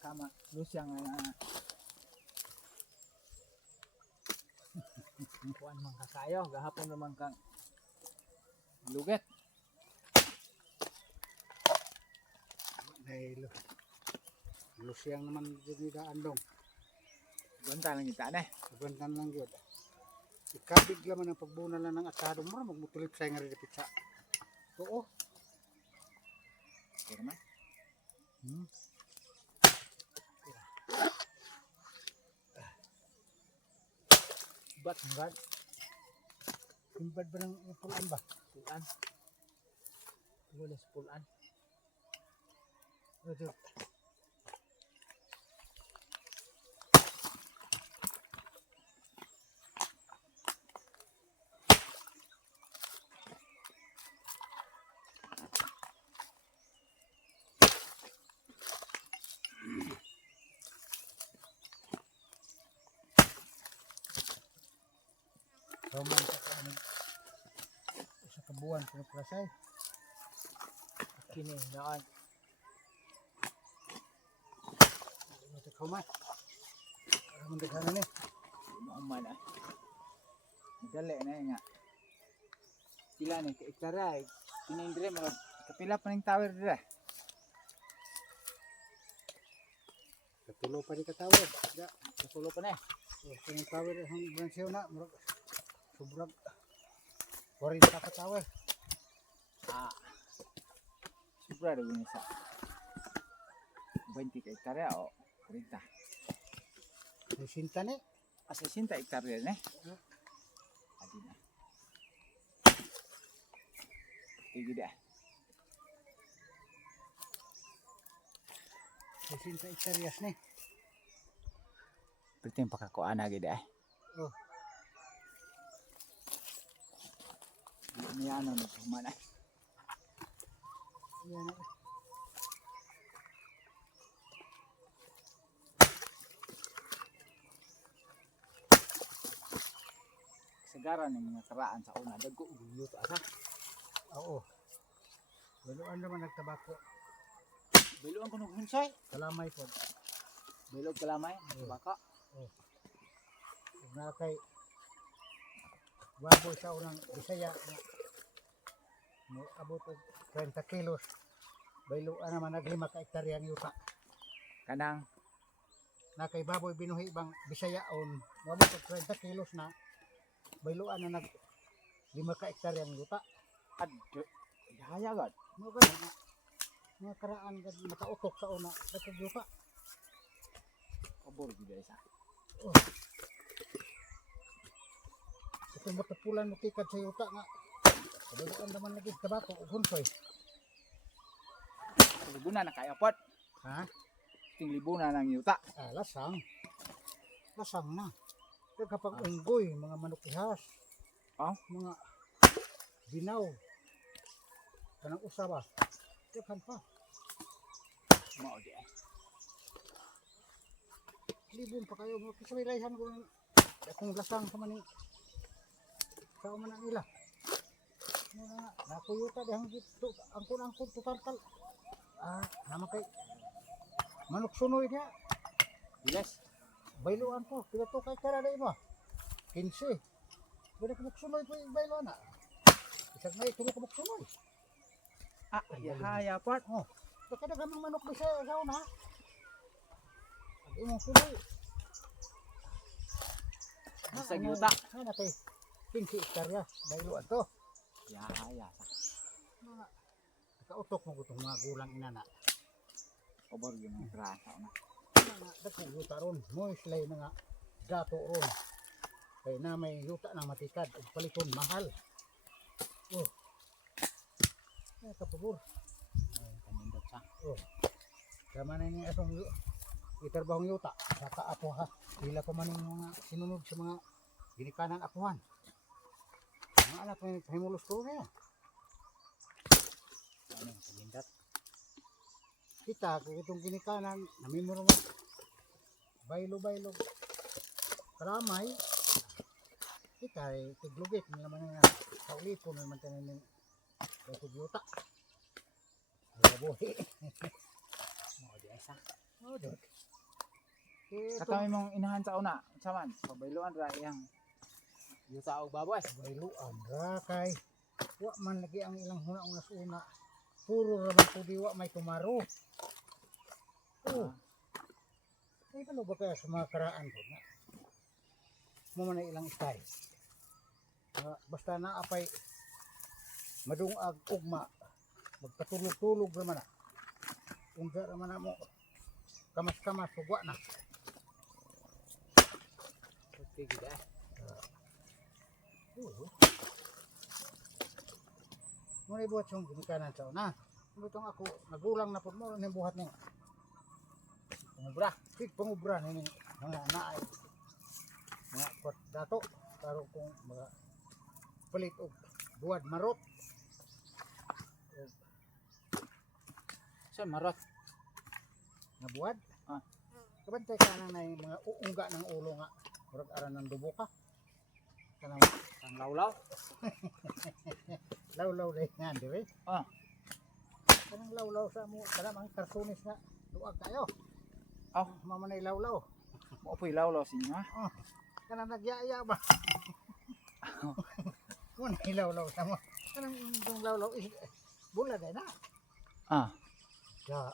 kama lusyang kuan man kasayo gahapon naman kang luget. Dahil lusyang naman dyan daan dong. Banta lang kita na. Abantan lang yun. Ikabig laman ang pagbuna lang ng atado mo, magmutulip sa nga rin pizza. Oo. Okay naman. Bat, bat. Timbad ba ng pulaan ba? Pulan. Lunes pulan. Ito. Roman sa kabuan kung klasay. Kini naan. Ito kauman. Roman daghanan eh. Uman ah. Madali na nga. Pila ni ka ikaray. Kinindre mga kapila pa ning tower dira. Katulo pa di katawer. Ya, Kasulo pa na. kung tower ang bransyo na, sobrang 40 katawer. Ah. Sobra rin sa 20 ka hektarya o 30. Sinta ni. 60 hektarya na. Adi na. Tigid ah. Sinta hektaryas ni. Pwede yung pakakuan na gid ah. Oh. May ano na humana. Yan. Kasagaran ng mga karaan sa una. Dagko ugulyo to asa. Oo. Baluan naman nagtabako. Biluan ko ng hunsay. Kalamay po. Bilog kalamay. Baka. Na kay baboy sa unang Bisaya na mo abot og 30 kilos. Bayluan naman naglima ka hektarya ang yuta. Kanang. Na kay baboy binuhi bang Bisayaon, abot og 30 kilos na. Bayluan na nag 5 ka hektarya ang yuta. Adyo. Hayagad. Mo gani na mga karaan gad makautok sa una sa yuta. Pabor gid isa. Oh. Kung matapulan mo tikad sa yuta nga bayluan naman lagi tabako ug hunsoy. Libuna na kayo pot. Ha? Ting libuna ng yuta. Ah, lasang. Lasang na. Kaya kapag unggoy, mga manok ihas, mga binaw, kanang usaba, kaya pa. Mao di ay. Libon pa kayo, kisawilaihan ko ng akong lasang sa maning sao man ang ila. Nakuyuta dihang dito, angkon total. Naman kay manok sunoy niya. Yes. Bayluan po, pila to kay kara na mo. 15. Pwede kumok sunoy po yung bayluan na. Isang na ito kumok sunoy. Haya pot. Oh, kada gamang manok bisa sa una. Ang imong sunoy. Sa yuta. Ano kay 15 hektarya bayluan to. Haya. Mga kautok mo gutong mga gulang inana. Pabor gyud ng grasa na. Mga dakong yuta ron, mo islay nga gato ron. Kay na may yuta na matikad ug paliton mahal. Oh. Ay kapabor. Ay kanindot sa. Oh. Kama na ni atong itarbahong yuta sa kaapo ha. Pila pa man yung mga sinunod sa mga ginikanan apuhan. Mga anak may himulos ko na yan. Ano kanindot? Kita kung itong ginikanan namimuro nga baylo karamay kita ay tiglugit naman nga sa ulipon naman tayo ng tugyuta. Ay, buhi. Mao di ay sa. Oh, Katami mong inahan sa una. Saman, pabayloan ra iyang yuta og baboy. Bailuan ra kay wa man lagi ang ilang huna sa una. Puro ra man pudi wa may tumaro. Oh. Ay kano ba kaya sa mga karaan ko na? Mo man na ilang style. Basta na apay madungag ugma magpatulog-tulog ra man na. Unsa ra man na mo kamas-kamas sugwa na. Okay, gid ah. Mo ni buhat yung ginikanan sa una. Butong ako nagulang na pud mo ni buhat ni. Pangubra ni mga naay. Mga kwat dato taro kung mga palit og buwad marot. Sa marot. Nga buwad. Ah. Kabantay ka nang na mga uungga ng ulo nga. Murag aran ng dubo ka. Kanang Ang lawlaw. lawlaw day nga dire. Ah. Kanang lawlaw sa mo kanang ang kartunis nga duag kayo. Aw, Mamanay lawlaw. mo po'y lawlaw sa inyo ha. Oh, kanang nagyaya ba? Muna ilawlaw sa mo. Kanang yung lawlaw is bula day na. Ah. Ya,